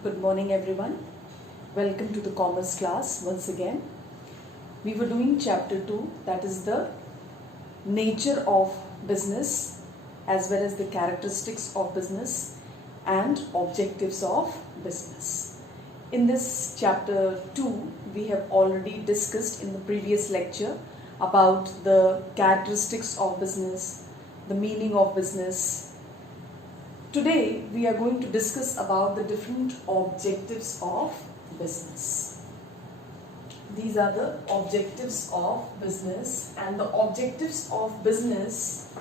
Good morning everyone. Welcome to the commerce class once again. We were doing chapter 2, that is the nature of business as well as the characteristics of business and objectives of business. In this chapter 2, we have already discussed in the previous lecture about the characteristics of business, the meaning of business. Today we are going to discuss about the different objectives of business. These are the objectives of business, and the objectives of business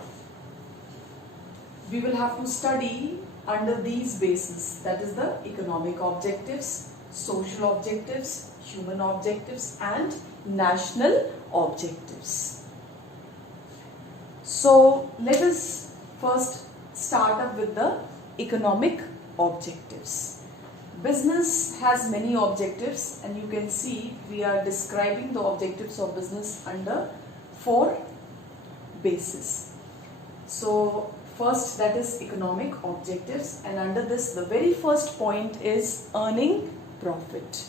we will have to study under these bases, that is the economic objectives, social objectives, human objectives and national objectives. So let us first start up with the economic objectives. Business has many objectives, and you can see we are describing the objectives of business under 4 bases. So first, that is economic objectives, and under this the very first point is earning profit.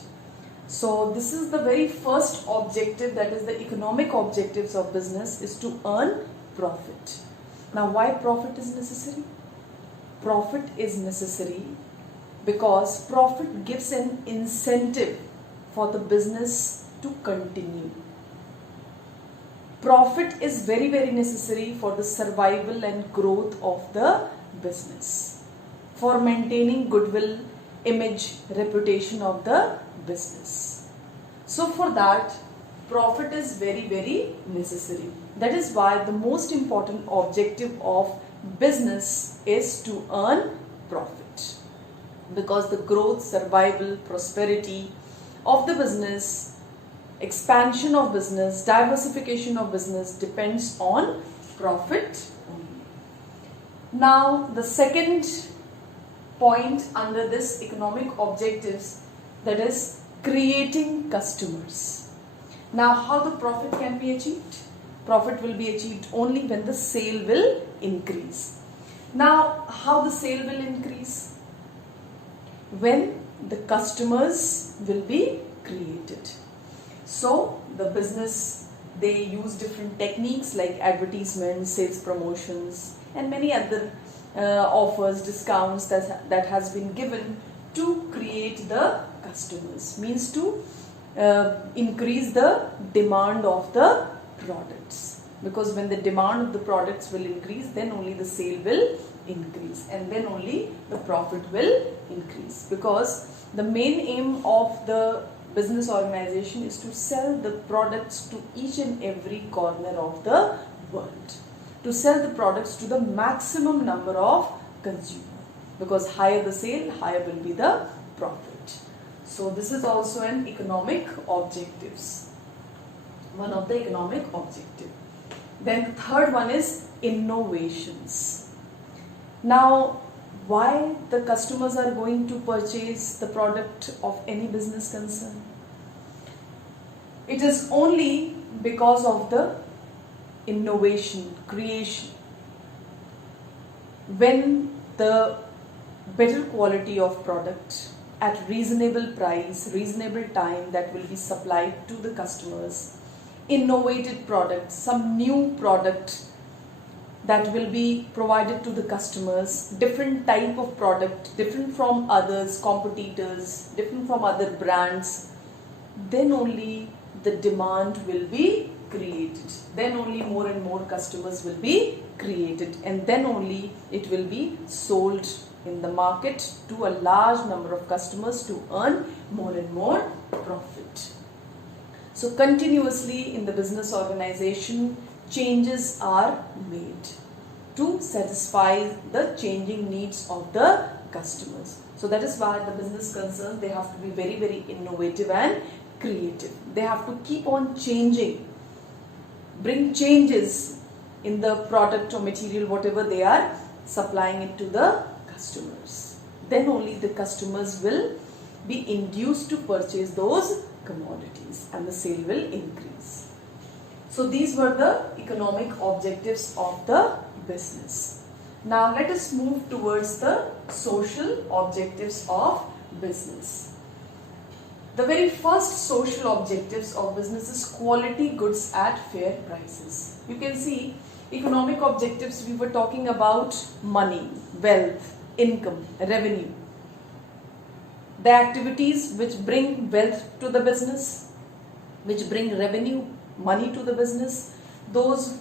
So this is the very first objective, that is the economic objectives of business, is to earn profit. Now why profit is necessary? Profit is necessary because profit gives an incentive for the business to continue. Profit is very necessary for the survival and growth of the business, for maintaining goodwill, image, reputation of the business. So for that, profit is very necessary. That is why the most important objective of business is to earn profit, because the growth, survival, prosperity of the business, expansion of business, diversification of business depends on profit only. Now the second point under this economic objectives, that is creating customers. Now how the profit can be achieved? Profit will be achieved only when the sale will increase. Now how the sale will increase? When the customers will be created. So the business, they use different techniques like advertisements, sales promotions and many other offers, discounts that has been given to create the customers, means to increase the demand of the products, because when the demand of the products will increase, then only the sale will increase and then only the profit will increase, because the main aim of the business organization is to sell the products to each and every corner of the world, to sell the products to the maximum number of consumers, because higher the sale, higher will be the profit. So this is also an economic objectives, one of the economic objective. Then the third one is innovations. Now why the customers are going to purchase the product of any business concern? It is only because of the innovation, creation. When the better quality of product at reasonable price, reasonable time that will be supplied to the customers, innovated product, some new product that will be provided to the customers, different type of product, different from others, competitors, different from other brands, then only the demand will be created. Then only more and more customers will be created, and then only it will be sold in the market to a large number of customers to earn more and more profit. So continuously in the business organization, changes are made to satisfy the changing needs of the customers. So that is why the business concerns, they have to be very innovative and creative. They have to keep on changing, bring changes in the product or material, whatever they are supplying it to the customers. Then only the customers will be induced to purchase those commodities and the sale will increase. So these were the economic objectives of the business. Now let us move towards the social objectives of business. The very first social objectives of business is quality goods at fair prices. You can see economic objectives, we were talking about money, wealth, income, revenue. The activities which bring wealth to the business, which bring revenue, money to the business, those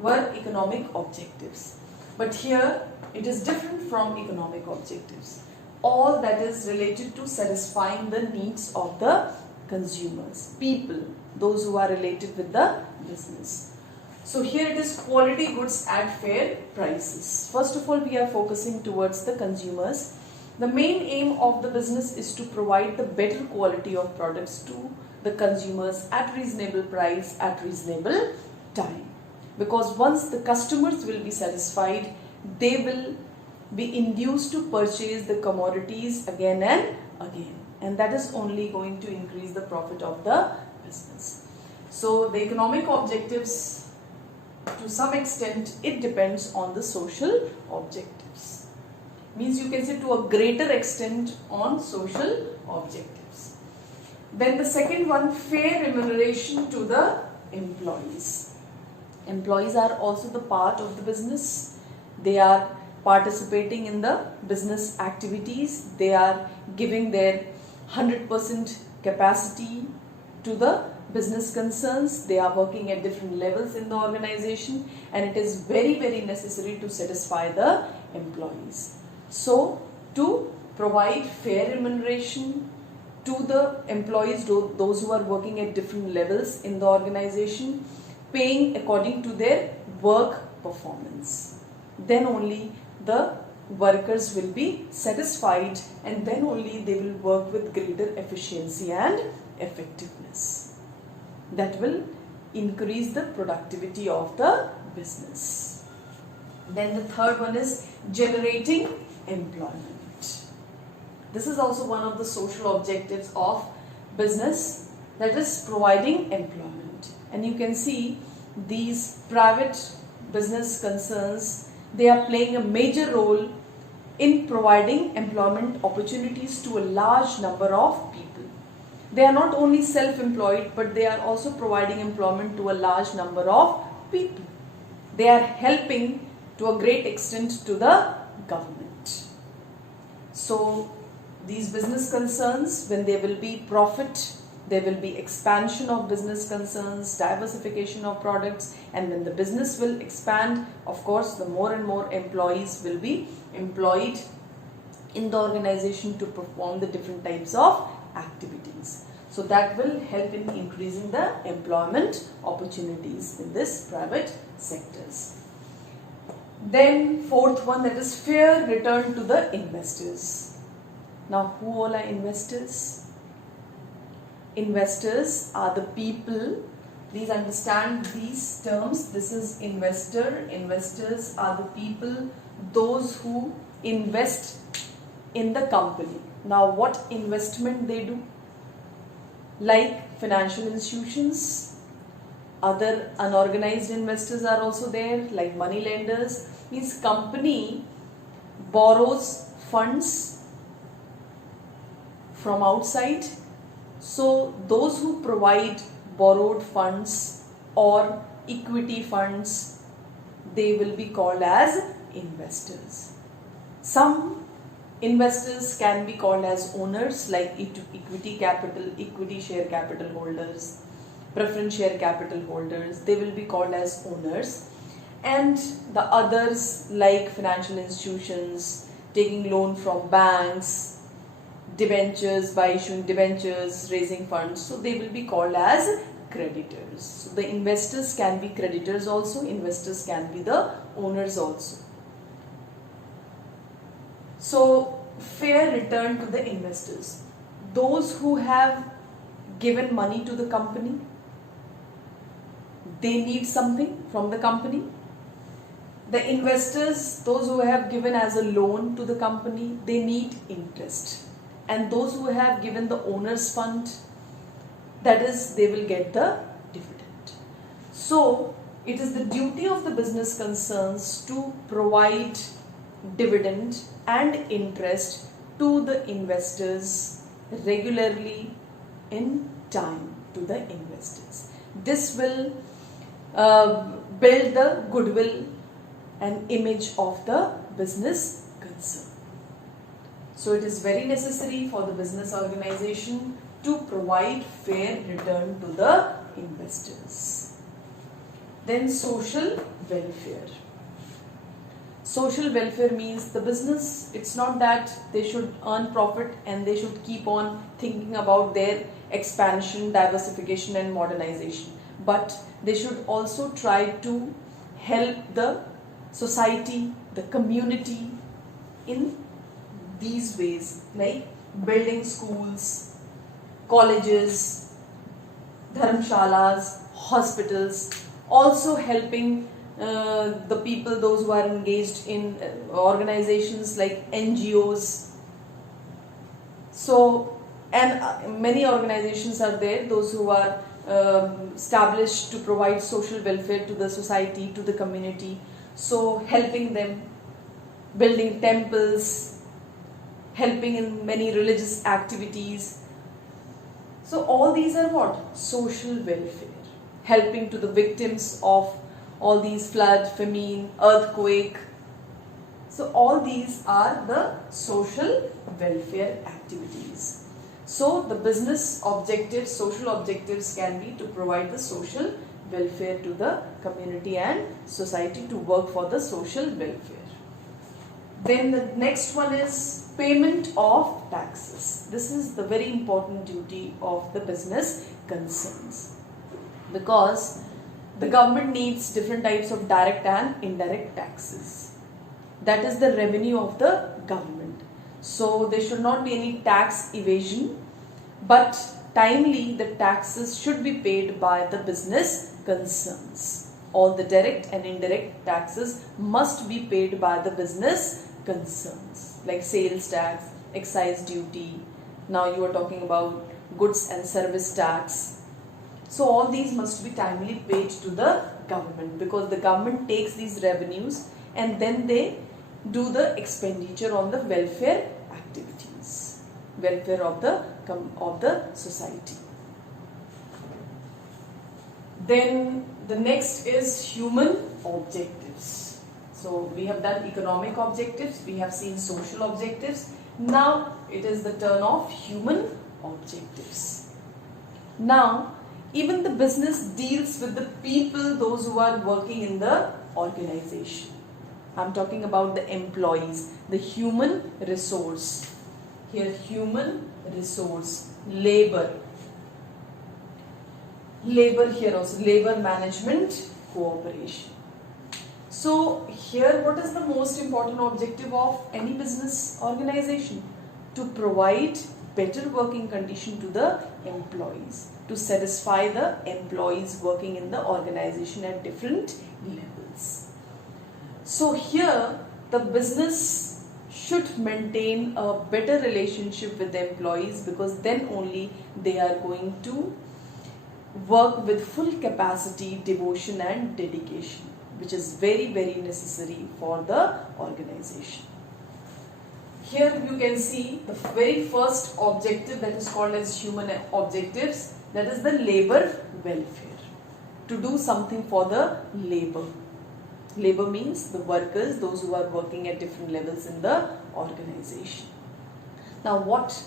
were economic objectives. But here it is different from economic objectives. All that is related to satisfying the needs of the consumers, people, those who are related with the business. So here it is quality goods at fair prices. First of all, we are focusing towards the consumers. The main aim of the business is to provide the better quality of products to the consumers at reasonable price, at reasonable time. Because once the customers will be satisfied, they will be induced to purchase the commodities again and again, and that is only going to increase the profit of the business. So the economic objectives, to some extent, it depends on the social objectives. Means you can say to a greater extent on social objectives. Then the second one, fair remuneration to the employees. Employees are also the part of the business. They are participating in the business activities. They are giving their 100% capacity to the business concerns. They are working at different levels in the organization, and it is very, very necessary to satisfy the employees. So, to provide fair remuneration to the employees, those who are working at different levels in the organization, paying according to their work performance. Then only the workers will be satisfied, and then only they will work with greater efficiency and effectiveness. That will increase the productivity of the business. Then the third one is generating employment. This is also one of the social objectives of business, that is providing employment. And you can see these private business concerns, they are playing a major role in providing employment opportunities to a large number of people. They are not only self-employed, but they are also providing employment to a large number of people. They are helping to a great extent to the government. So these business concerns, when there will be profit, there will be expansion of business concerns, diversification of products, and when the business will expand, of course, the more and more employees will be employed in the organization to perform the different types of activities. So that will help in increasing the employment opportunities in this private sectors. Then fourth one, that is fair return to the investors. Now, who all are investors? Investors are the people. Please understand these terms. This is investor. Investors are the people, those who invest in the company. Now, what investment they do? Like financial institutions, other unorganized investors are also there, like money lenders. Means company borrows funds from outside. So those who provide borrowed funds or equity funds, they will be called as investors. Some investors can be called as owners, like equity capital, equity share capital holders, preference share capital holders. They will be called as owners. And the others, like financial institutions, taking loan from banks, debentures, by issuing debentures, raising funds, so they will be called as creditors. So the investors can be creditors also, investors can be the owners also. So fair return to the investors, those who have given money to the company, they need something from the company. The investors, those who have given as a loan to the company, they need interest. And those who have given the owner's fund, that is, they will get the dividend. So it is the duty of the business concerns to provide dividend and interest to the investors regularly in time to the investors. This will build the goodwill and image of the business concern. So it is very necessary for the business organization to provide fair return to the investors. Then social welfare. Social welfare means the business, it's not that they should earn profit and they should keep on thinking about their expansion, diversification and modernization. But they should also try to help the society, the community in these ways, like building schools, colleges, dharmshalas, hospitals, also helping the people, those who are engaged in organizations like NGOs. So, and many organizations are there, those who are established to provide social welfare to the society, to the community. So, helping them, building temples, helping in many religious activities. So, all these are what? Social welfare. Helping to the victims of all these flood, famine, earthquake. So all these are the social welfare activities. So the business objectives, social objectives can be to provide the social welfare to the community and society, to work for the social welfare. Then the next one is payment of taxes. This is the very important duty of the business concerns, because the government needs different types of direct and indirect taxes. That is the revenue of the government. So there should not be any tax evasion, but timely the taxes should be paid by the business concerns. All the direct and indirect taxes must be paid by the business concerns, like sales tax, excise duty. Now you are talking about goods and service tax. So all these must be timely paid to the government, because the government takes these revenues and then they do the expenditure on the welfare activities, welfare of the society. Then the next is human objectives. So we have done economic objectives, we have seen social objectives. Now it is the turn of human objectives. Now even the business deals with the people, those who are working in the organization. I'm talking about the employees, the human resource. Here human resource, labor. Labor here also, labor management cooperation. So here what is the most important objective of any business organization? To provide better working condition to the employees, to satisfy the employees working in the organization at different levels. So here the business should maintain a better relationship with the employees, because then only they are going to work with full capacity, devotion and dedication, which is very, very necessary for the organization. Here you can see the very first objective, that is called as human objectives, that is the labor welfare. To do something for the labor. Labor means the workers, those who are working at different levels in the organization. Now what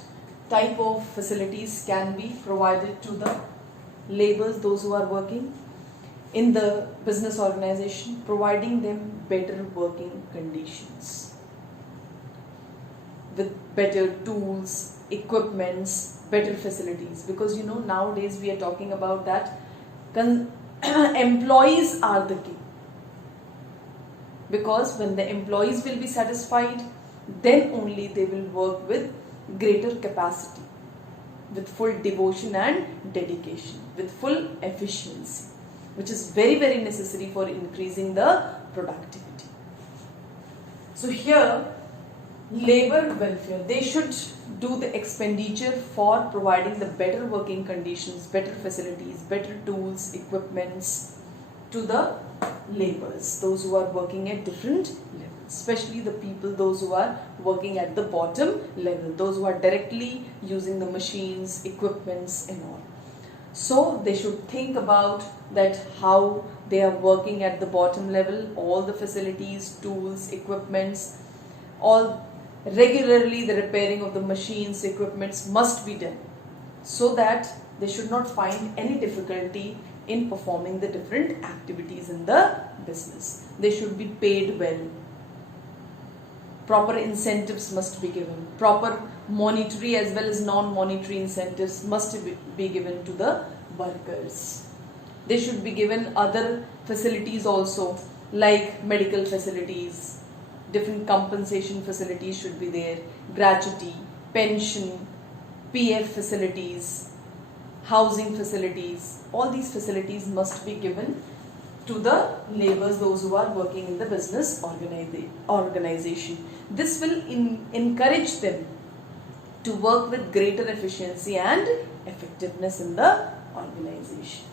type of facilities can be provided to the laborers, those who are working in the business organization? Providing them better working conditions, with better tools, equipments, better facilities. Because you know, nowadays we are talking about that employees are the key. Because when the employees will be satisfied, then only they will work with greater capacity, with full devotion and dedication, with full efficiency, which is very, very necessary for increasing the productivity. So here, labor welfare, they should do the expenditure for providing the better working conditions, better facilities, better tools, equipments to the laborers, those who are working at different levels, especially the people, those who are working at the bottom level, those who are directly using the machines, equipments and all. So they should think about that how they are working at the bottom level, all the facilities, tools, equipments, all regularly the repairing of the machines, equipments must be done, so that they should not find any difficulty in performing the different activities in the business. They should be paid well. Proper incentives must be given. Proper monetary as well as non-monetary incentives must be given to the workers. They should be given other facilities also, like medical facilities, different compensation facilities should be there, gratuity, pension, PF facilities, housing facilities. All these facilities must be given to the laborers, those who are working in the business organization. This will encourage them to work with greater efficiency and effectiveness in the organization.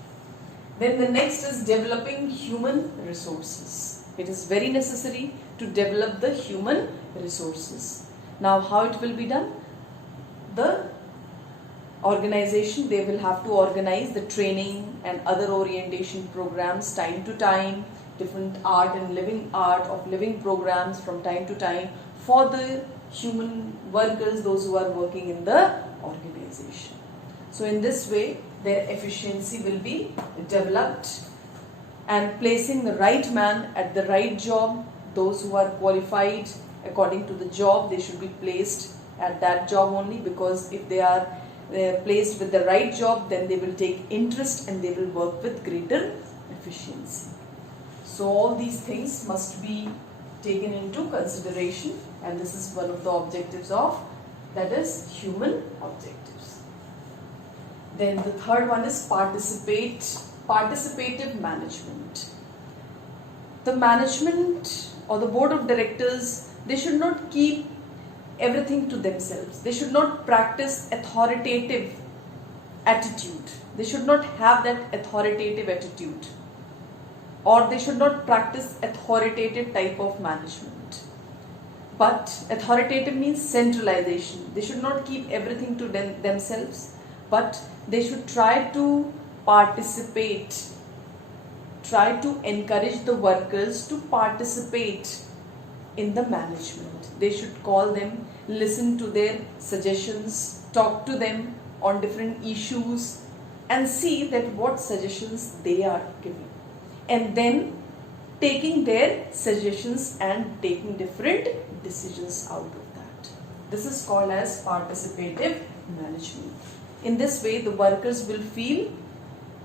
Then the next is developing human resources. It is very necessary to develop the human resources. Now how it will be done? The organization, they will have to organize the training and other orientation programs time to time, different art of living programs from time to time for the human workers, those who are working in the organization. So in this way their efficiency will be developed, and placing the right man at the right job, those who are qualified according to the job, they should be placed at that job only, because if they are placed with the right job, then they will take interest and they will work with greater efficiency. So all these things must be taken into consideration, and this is one of the objectives of, that is, human objectives. Then the third one is participative management. The management or the board of directors, they should not keep everything to themselves. They should not practice authoritative attitude. They should not have that authoritative attitude, or they should not practice authoritative type of management. But authoritative means centralization. They should not keep everything to themselves, but they should try to participate, try to encourage the workers to participate in the management. They should call them, listen to their suggestions, talk to them on different issues and see that what suggestions they are giving, and then taking their suggestions and taking different decisions out of that. This is called as participative management. In this way the workers will feel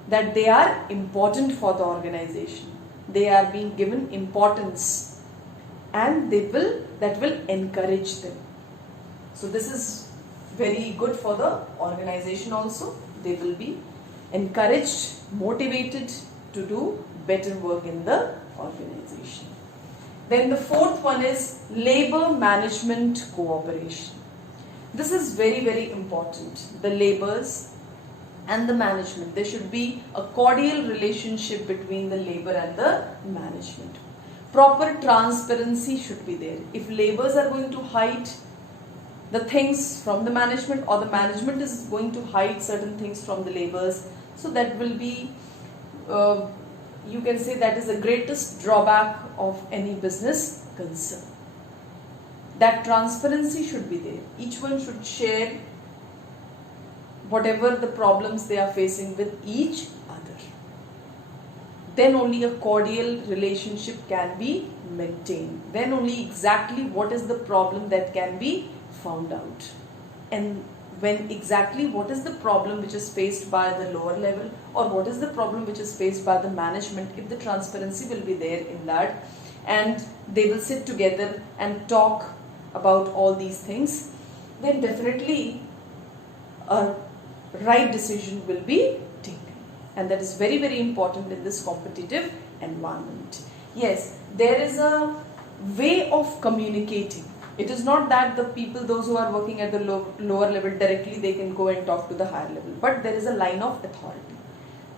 that they are important for the organization. They are being given importance, and that will encourage them. So this is very good for the organization also. They will be encouraged, motivated to do better work in the organization. Then the fourth one is labor management cooperation. This is very, very important. The laborers and the management, there should be a cordial relationship between the labor and the management. Proper transparency should be there. If laborers are going to hide the things from the management, or the management is going to hide certain things from the laborers, so that will be, you can say, that is the greatest drawback of any business concern. That transparency should be there. Each one should share whatever the problems they are facing with each other. Then only a cordial relationship can be maintained. Then only exactly what is the problem that can be found out. And when exactly what is the problem which is faced by the lower level, or what is the problem which is faced by the management, if the transparency will be there in that, and they will sit together and talk about all these things, then definitely a right decision will be taken. And that is very, very important in this competitive environment. Yes, there is a way of communicating. It is not that the people, those who are working at the lower level directly, they can go and talk to the higher level. But there is a line of authority.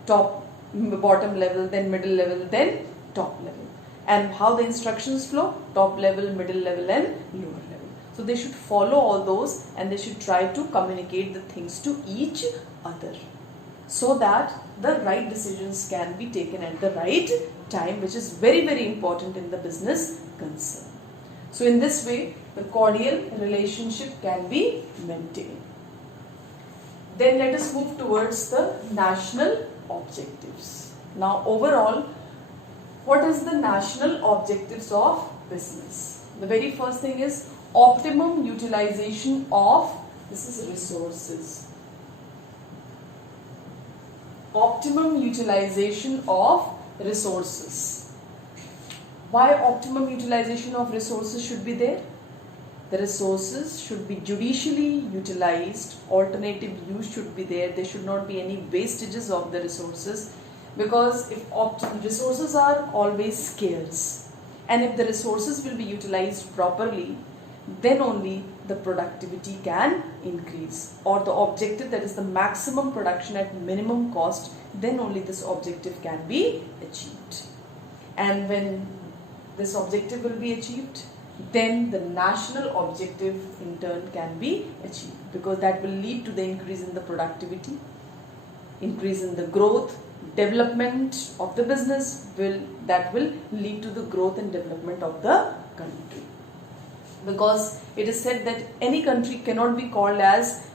Top, bottom level, then middle level, then top level. And how the instructions flow? Top level, middle level and lower level. So they should follow all those and they should try to communicate the things to each other so that the right decisions can be taken at the right time, which is very, very important in the business concern. So in this way, the cordial relationship can be maintained. Then let us move towards the national objectives. Now overall, what is the national objectives of business? The very first thing is optimum utilization of, this is resources. Optimum utilization of resources. Why optimum utilization of resources should be there? The resources should be judicially utilized, alternative use should be there, there should not be any wastages of the resources, because if resources are always scarce and if the resources will be utilized properly, then only the productivity can increase, or the objective, that is the maximum production at minimum cost, then only this objective can be achieved. And when this objective will be achieved, then the national objective in turn can be achieved, because that will lead to the increase in the productivity, increase in the growth, development of the business, that will lead to the growth and development of the country. Because it is said that any country cannot be called as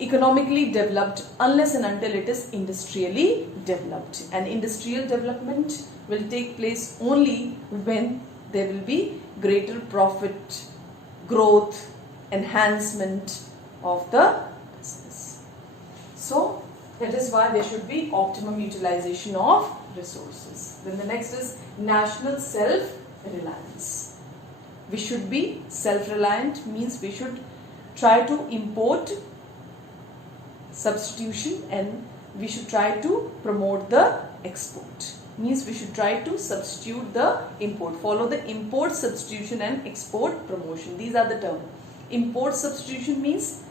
economically developed unless and until it is industrially developed. And industrial development will take place only when there will be greater profit, growth, enhancement of the business. So that is why there should be optimum utilization of resources. Then the next is national self-reliance. We should be self-reliant, means we should try to import substitution and we should try to promote the export. Means we should try to substitute the import, follow the import substitution and export promotion. These are the terms. Import substitution means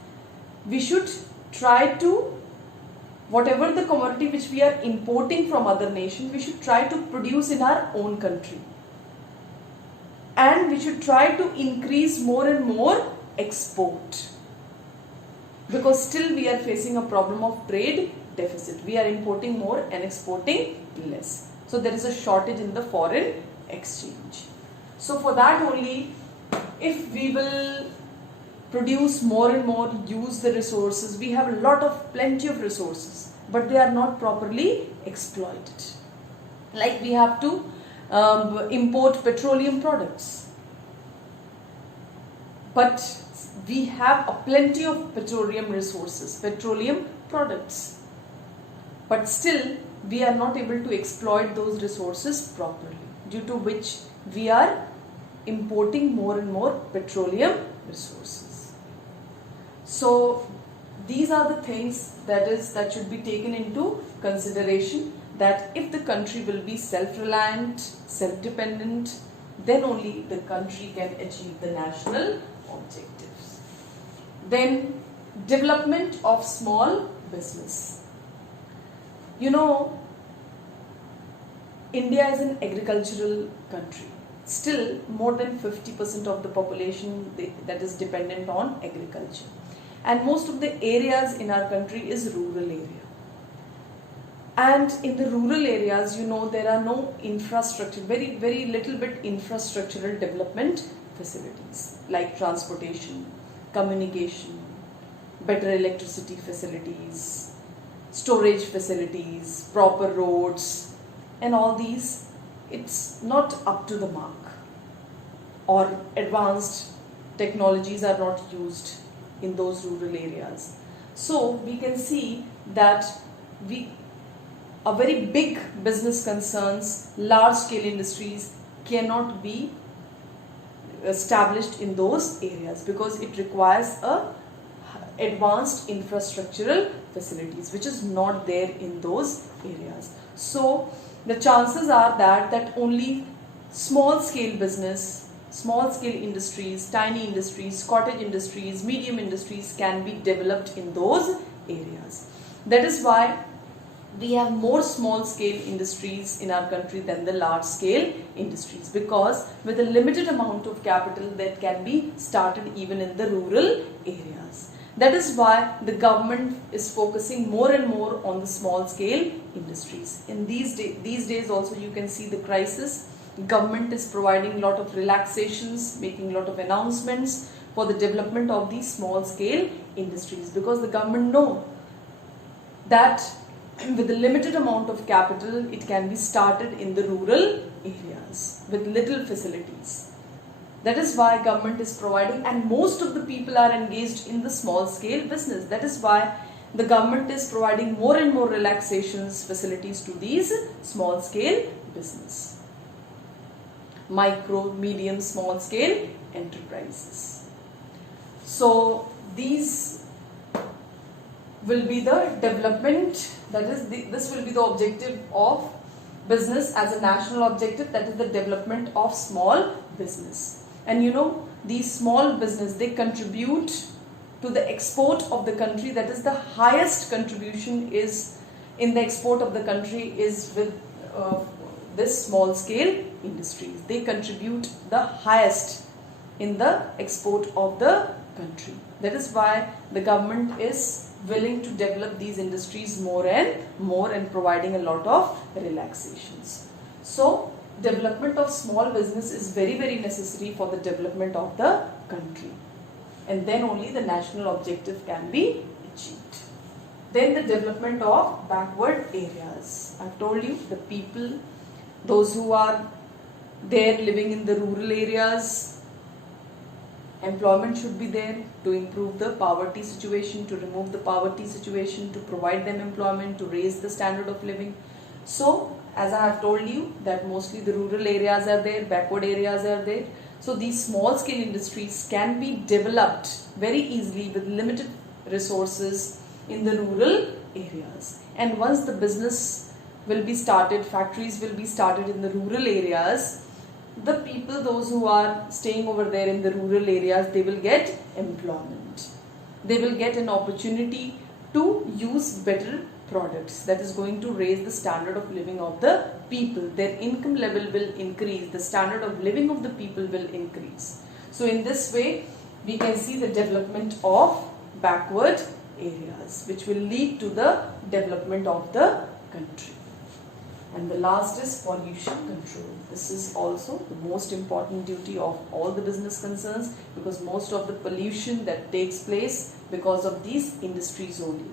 we should try to, whatever the commodity which we are importing from other nation, we should try to produce in our own country. And we should try to increase more and more export, because still we are facing a problem of trade deficit. We are importing more and exporting less. So there is a shortage in the foreign exchange. So for that only, if we will produce more and more, use the resources, we have plenty of resources, but they are not properly exploited. Like we have to import petroleum products, but we have a plenty of petroleum resources, petroleum products, but still we are not able to exploit those resources properly, due to which we are importing more and more petroleum resources. So these are the things that should be taken into consideration, that if the country will be self-reliant, self-dependent, then only the country can achieve the national objectives. Then development of small business. You know, India is an agricultural country. Still, more than 50% of the population that is dependent on agriculture. And most of the areas in our country is rural area. And in the rural areas, you know, there are no infrastructure, very, very little bit infrastructural development facilities like transportation, communication, better electricity facilities, storage facilities, proper roads, and all these, it's not up to the mark, or advanced technologies are not used in those rural areas. So we can see that a very big business concerns, large scale industries cannot be established in those areas, because it requires advanced infrastructural facilities which is not there in those areas. So the chances are that only small scale business, small scale industries, tiny industries, cottage industries, medium industries can be developed in those areas. That is why we have more small scale industries in our country than the large scale industries, because with a limited amount of capital that can be started even in the rural areas. That is why the government is focusing more and more on the small scale industries. In these days also you can see the crisis. Government is providing a lot of relaxations, making a lot of announcements for the development of these small scale industries, because the government know that with a limited amount of capital it can be started in the rural areas with little facilities. That is why government is providing, and most of the people are engaged in the small scale business. That is why the government is providing more and more relaxations, facilities to these small scale business, micro, medium, small scale enterprises. So these will be the development, that is this will be the objective of business as a national objective, that is the development of small business. And you know, these small business, they contribute to the export of the country. That is the highest contribution is in the export of the country is with this small scale industries. They contribute the highest in the export of the country. That is why the government is willing to develop these industries more and providing a lot of relaxations. So development of small business is very necessary for the development of the country, and then only the national objective can be achieved. Then the development of backward areas. I've told you, the people, those who are there living in the rural areas, employment should be there to improve the poverty situation, to remove the poverty situation, to provide them employment, to raise the standard of living. So as I have told you that mostly the rural areas are there, backward areas are there. So these small scale industries can be developed very easily with limited resources in the rural areas. And once the business will be started, factories will be started in the rural areas, the people, those who are staying over there in the rural areas, they will get employment. They will get an opportunity to use better products that is going to raise the standard of living of the people. Their income level will increase, the standard of living of the people will increase. So in this way we can see the development of backward areas, which will lead to the development of the country. And the last is pollution control. This is also the most important duty of all the business concerns, because most of the pollution that takes place because of these industries only.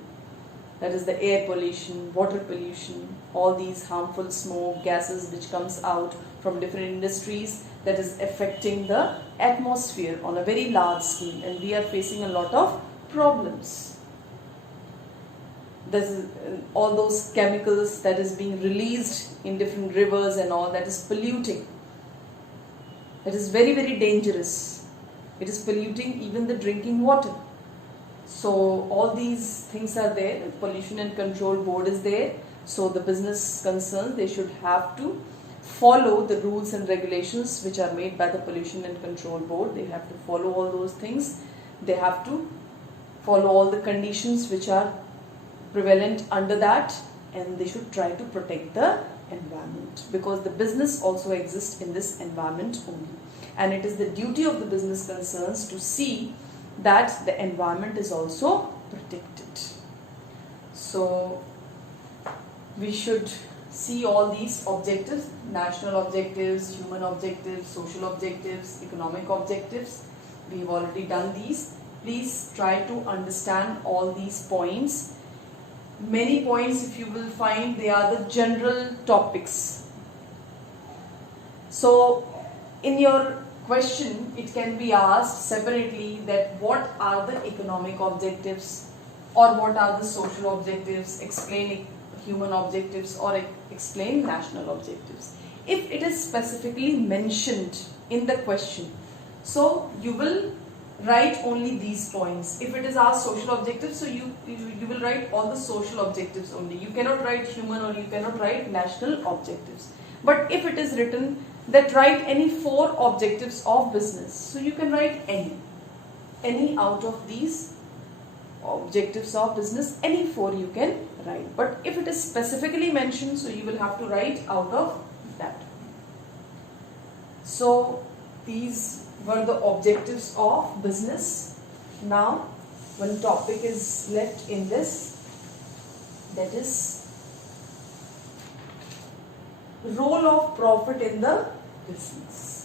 That is the air pollution, water pollution, all these harmful smoke, gases which comes out from different industries, that is affecting the atmosphere on a very large scale, and we are facing a lot of problems. All those chemicals that is being released in different rivers and all, that is polluting. That is very dangerous. It is polluting even the drinking water. So all these things are there. The Pollution and Control Board is there. So the business concerns, they should have to follow the rules and regulations which are made by the Pollution and Control Board. They have to follow all those things. They have to follow all the conditions which are prevalent under that, and they should try to protect the environment, because the business also exists in this environment only, and it is the duty of the business concerns to see that the environment is also protected. So we should see all these objectives: national objectives, human objectives, social objectives, economic objectives. We have already done these. Please try to understand all these points. Many points, if you will find, they are the general topics. So in your question it can be asked separately that what are the economic objectives, or what are the social objectives, explain human objectives, or explain national objectives. If it is specifically mentioned in the question, so you will write only these points. If it is asked social objectives, so you will write all the social objectives only. You cannot write human, or you cannot write national objectives. But if it is written that write any 4 objectives of business, so you can write any out of these objectives of business, any 4 you can write. But if it is specifically mentioned, so you will have to write out of that. So these were the objectives of business. Now one topic is left in this, that is role of profit in the business.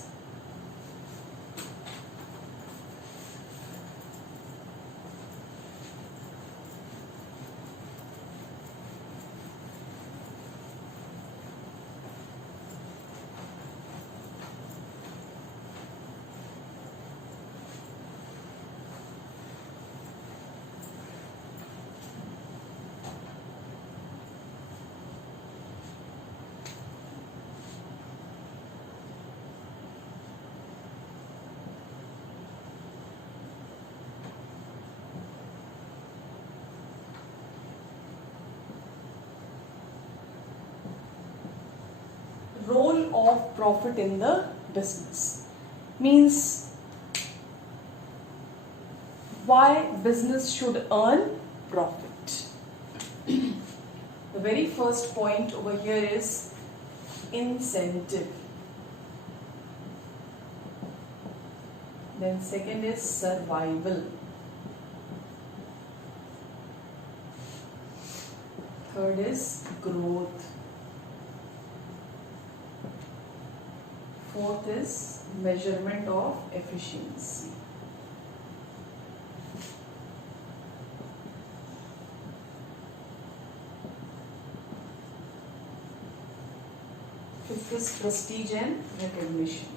Role of profit in the business means why business should earn profit. The very first point over here is incentive. Then second is survival. Third is growth. Fourth is measurement of efficiency. Fifth is prestige and recognition.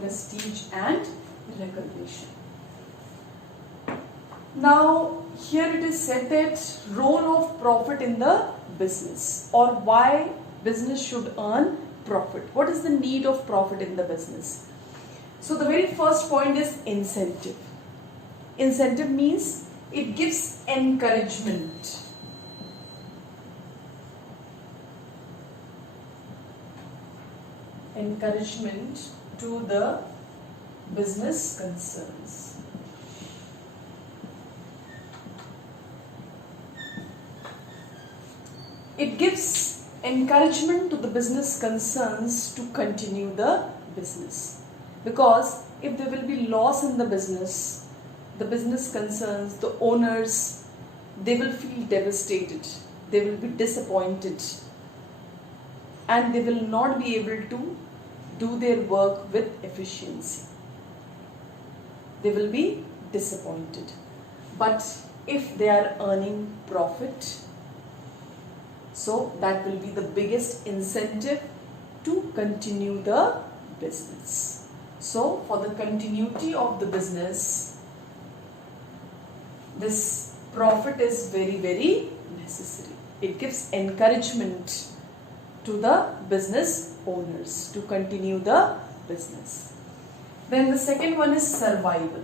Prestige and recognition. Now here it is said that role of profit in the business, or why business should earn profit. What is the need of profit in the business? So the very first point is incentive. Incentive means it gives encouragement. Encouragement to the business concerns. It gives encouragement to the business concerns to continue the business, because if there will be loss in the business concerns, the owners, they will feel devastated, they will be disappointed, and they will not be able to do their work with efficiency. They will be disappointed. But if they are earning profit, so that will be the biggest incentive to continue the business. So for the continuity of the business, this profit is very, very necessary. It gives encouragement to the business owners to continue the business. Then the second one is survival.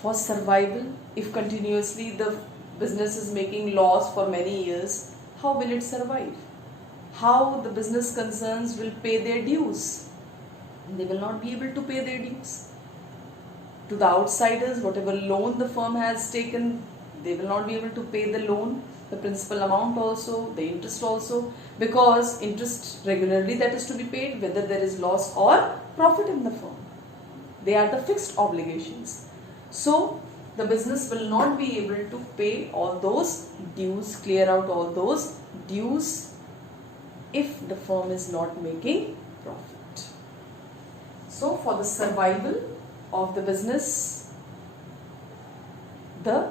For survival, if continuously the business is making loss for many years, how will it survive? How the business concerns will pay their dues? They will not be able to pay their dues. To the outsiders, whatever loan the firm has taken, they will not be able to pay the loan, the principal amount also, the interest also, because interest regularly that is to be paid whether there is loss or profit in the firm. They are the fixed obligations. So the business will not be able to pay all those dues, clear out all those dues, if the firm is not making profit. So for the survival of the business, the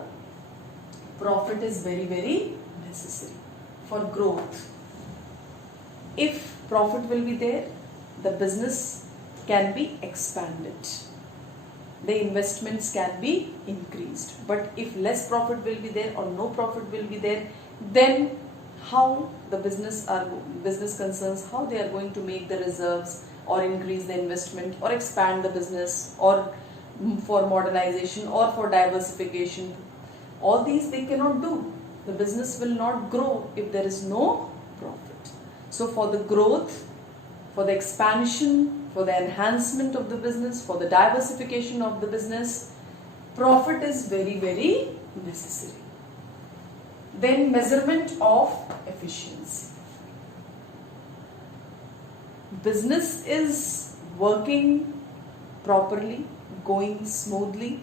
profit is very, very necessary. For growth, if profit will be there, the business can be expanded, the investments can be increased. But if less profit will be there or no profit will be there, then how the business concerns, how they are going to make the reserves or increase the investment or expand the business or for modernization or for diversification, all these they cannot do. The business will not grow if there is no profit. So for the growth, for the expansion, for the enhancement of the business, for the diversification of the business, profit is very, very necessary. Then measurement of efficiency. Business is working properly, going smoothly.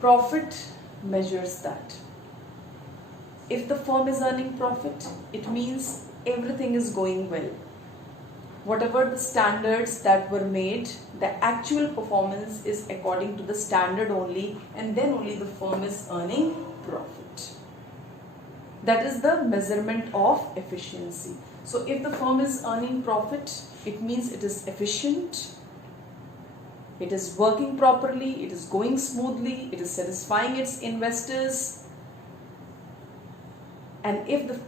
Profit measures that. If the firm is earning profit, it means everything is going well. Whatever the standards that were made, the actual performance is according to the standard only, and then only the firm is earning profit. That is the measurement of efficiency. So if the firm is earning profit, it means it is efficient, it is working properly, it is going smoothly, it is satisfying its investors. And if the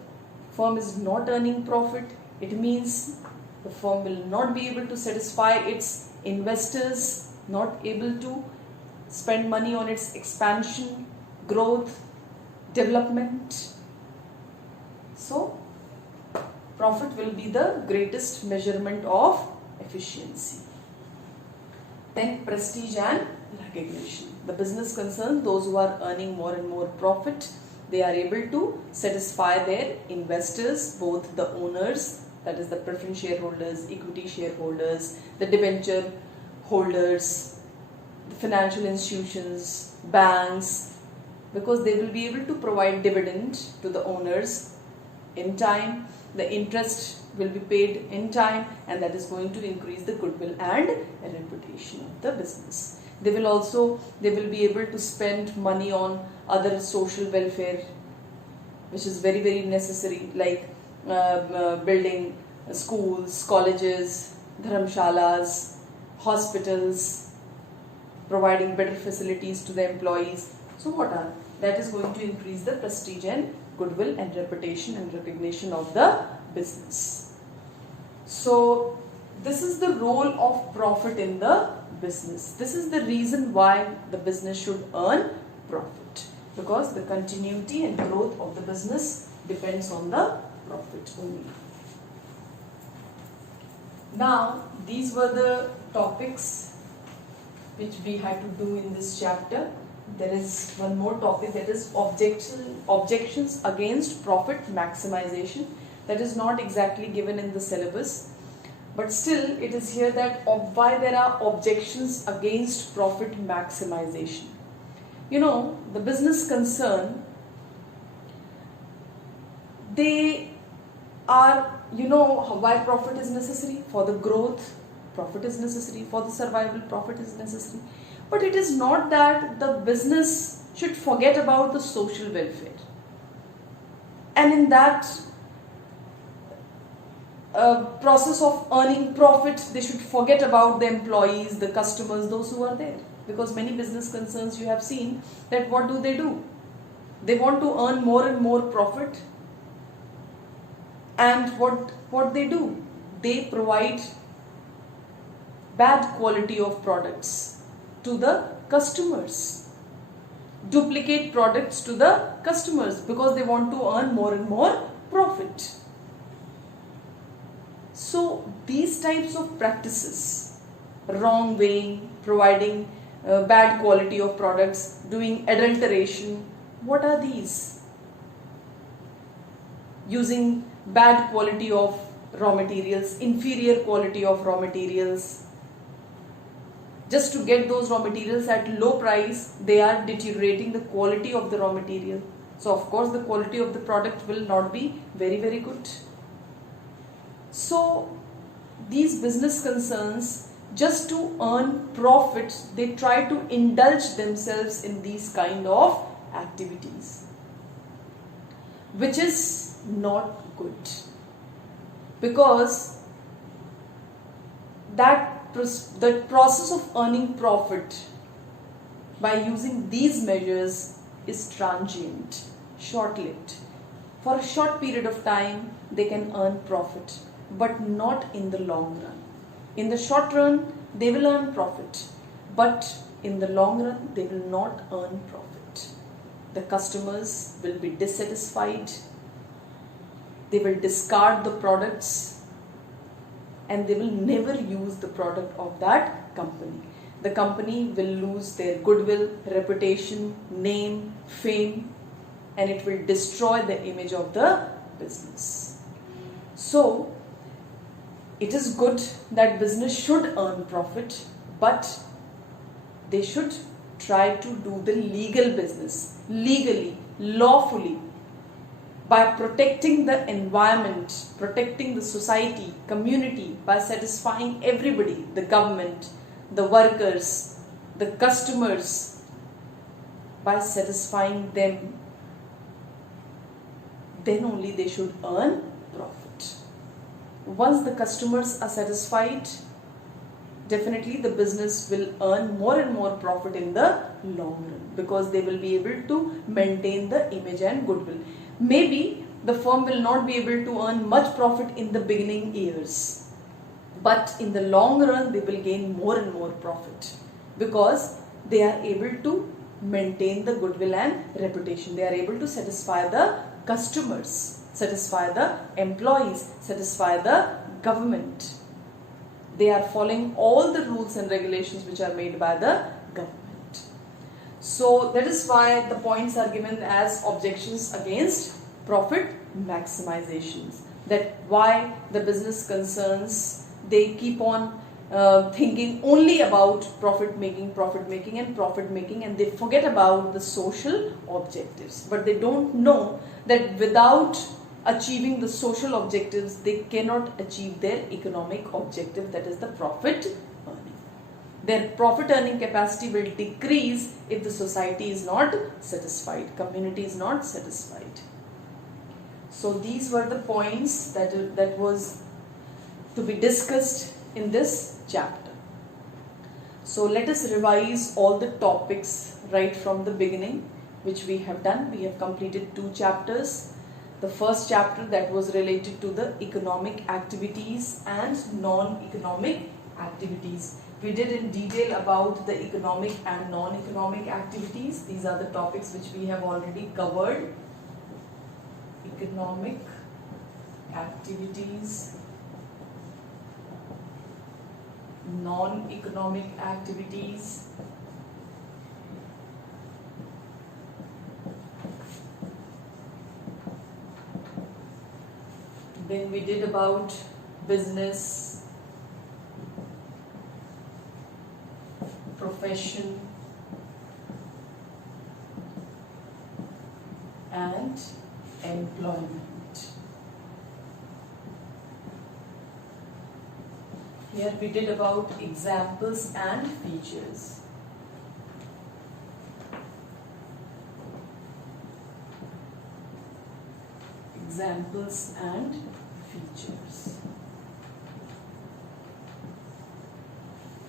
firm is not earning profit, it means the firm will not be able to satisfy its investors, not able to spend money on its expansion, growth, development. So, profit will be the greatest measurement of efficiency. Then prestige and recognition. The business concern, those who are earning more and more profit, they are able to satisfy their investors, both the owners, that is the preference shareholders, equity shareholders, the debenture holders, the financial institutions, banks, because they will be able to provide dividend to the owners in time, the interest will be paid in time, and that is going to increase the goodwill and reputation of the business. They will be able to spend money on other social welfare, which is very, very necessary, like building schools, colleges, dharamshalas, hospitals, providing better facilities to the employees. So that is going to increase the prestige and goodwill and reputation and recognition of the business. So this is the role of profit in the business. This is the reason why the business should earn profit, because the continuity and growth of the business depends on the profit only. Now, these were the topics which we had to do in this chapter. There is one more topic, that is objections against profit maximization. That is not exactly given in the syllabus, but still it is here that why there are objections against profit maximization. You know, the business concern, they are, you know, why profit is necessary? For the growth, profit is necessary. For the survival, profit is necessary. But it is not that the business should forget about the social welfare. And in that process of earning profit, they should forget about the employees, the customers, those who are there. Because many business concerns, you have seen that what do? They want to earn more and more profit. And what they do? They provide bad quality of products to the customers, duplicate products to the customers, because they want to earn more and more profit. So these types of practices, wrong weighing, providing bad quality of products, doing adulteration, what are these? Using bad quality of raw materials, inferior quality of raw materials. Just to get those raw materials at low price, they are deteriorating the quality of the raw material. So of course the quality of the product will not be very, very good. So these business concerns, just to earn profit, they try to indulge themselves in these kind of activities, which is not good, because the process of earning profit by using these measures is transient, short-lived. For a short period of time, they can earn profit, but not in the long run. In the short run, they will earn profit, but in the long run they will not earn profit. The customers will be dissatisfied, they will discard the products, and they will never use the product of that company. The company will lose their goodwill, reputation, name, fame, and it will destroy the image of the business. So, it is good that business should earn profit, but they should try to do the legal business, legally, lawfully, by protecting the environment, protecting the society, community, by satisfying everybody, the government, the workers, the customers, by satisfying them, then only they should earn profit. Once the customers are satisfied, definitely the business will earn more and more profit in the long run, because they will be able to maintain the image and goodwill. Maybe the firm will not be able to earn much profit in the beginning years, but in the long run they will gain more and more profit, because they are able to maintain the goodwill and reputation. They are able to satisfy the customers, satisfy the employees, satisfy the government. They are following all the rules and regulations which are made by the government. So that is why the points are given as objections against profit maximizations. That why the business concerns, they keep on thinking only about profit making, and they forget about the social objectives. But they don't know that without achieving the social objectives, they cannot achieve their economic objective, that is the profit earning. Their profit earning capacity will decrease if the society is not satisfied, community is not satisfied. So these were the points that was to be discussed in this chapter. So let us revise all the topics right from the beginning, which we have done. We have completed 2 chapters. The first chapter, that was related to the economic activities and non-economic activities. We did in detail about the economic and non-economic activities. These are the topics which we have already covered. Economic activities, non-economic activities, then we did about business, profession, and employment. Here we did about examples and features. Examples and features.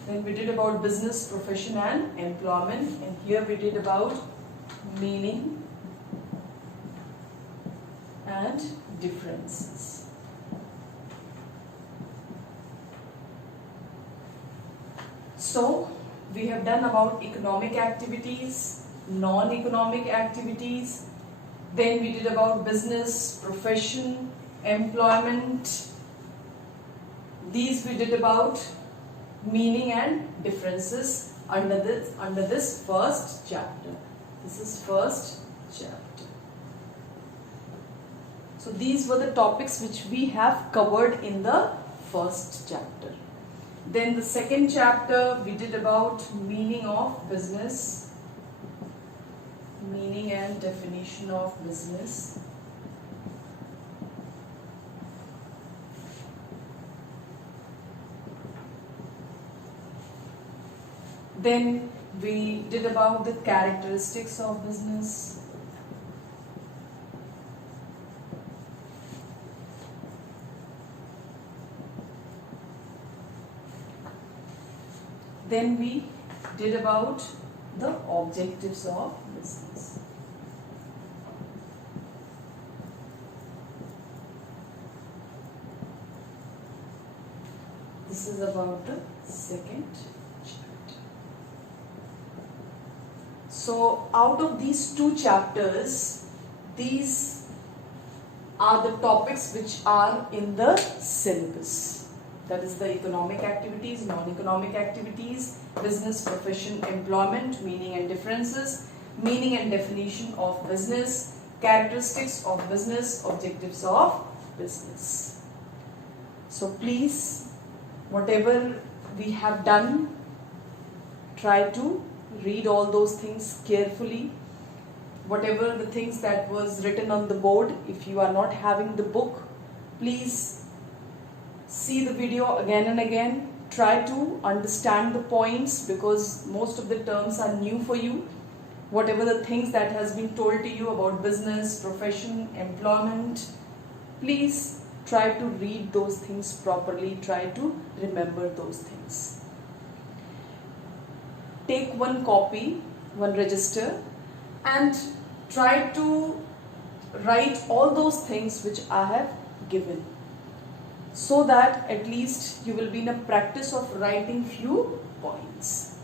Then we did about business, profession and employment, and here we did about meaning and differences. So we have done about economic activities, non-economic activities, then we did about business, profession, employment. These we did about meaning and differences under this first chapter. This is first chapter. So these were the topics which we have covered in the first chapter. Then the second chapter we did about meaning of business, meaning and definition of business. Then we did about the characteristics of business. Then we did about the objectives of business. This is about the second chapter. So out of these two chapters, these are the topics which are in the syllabus. That is the economic activities, non-economic activities, business, profession, employment, meaning and differences, meaning and definition of business, characteristics of business, objectives of business. So please, whatever we have done, try to read all those things carefully. Whatever the things that was written on the board, if you are not having the book, please see the video again and again. Try to understand the points because most of the terms are new for you. Whatever the things that has been told to you about business, profession, employment, please try to read those things properly. Try to remember those things. Take one copy, one register, and try to write all those things which I have given, so that at least you will be in a practice of writing few points,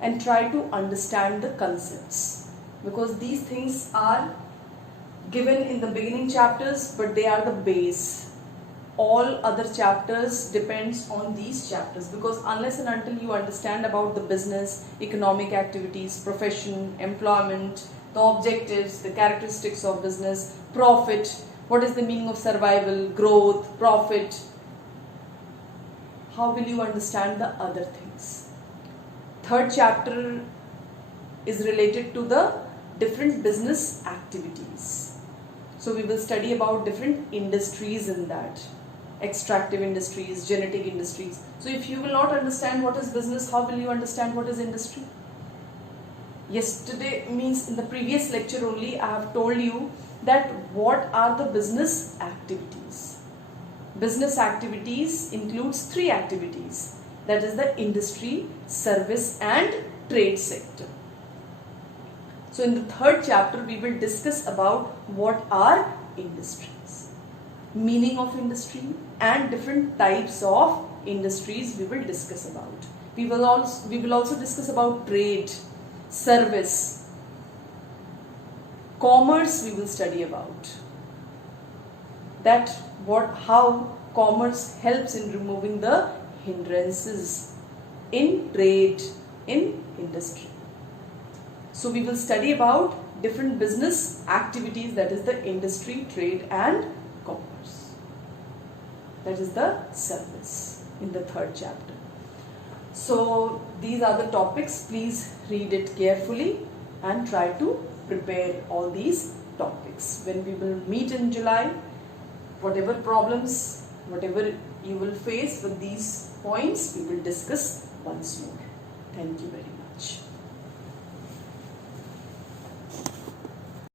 and try to understand the concepts, because these things are given in the beginning chapters, but they are the base. All other chapters depends on these chapters, because unless and until you understand about the business, economic activities, profession, employment, the objectives, the characteristics of business, profit, what is the meaning of survival, growth, profit, how will you understand the other things? Third chapter is related to the different business activities. So we will study about different industries in that. Extractive industries, genetic industries. So if you will not understand what is business, how will you understand what is industry? Yesterday, means in the previous lecture only, I have told you that what are the business activities. Business activities includes three activities. That is the industry, service and trade sector. So in the third chapter, we will discuss about what are industries, meaning of industry, and different types of industries we will discuss about. We will also discuss about trade, service, commerce. We will study about that, how commerce helps in removing the hindrances in trade, in industry. So we will study about different business activities, that is the industry, trade and commerce. That is the service in the third chapter. So these are the topics. Please read it carefully and try to prepare all these topics. When we will meet in July, whatever problems, whatever you will face with these points, we will discuss once more. Thank you very much.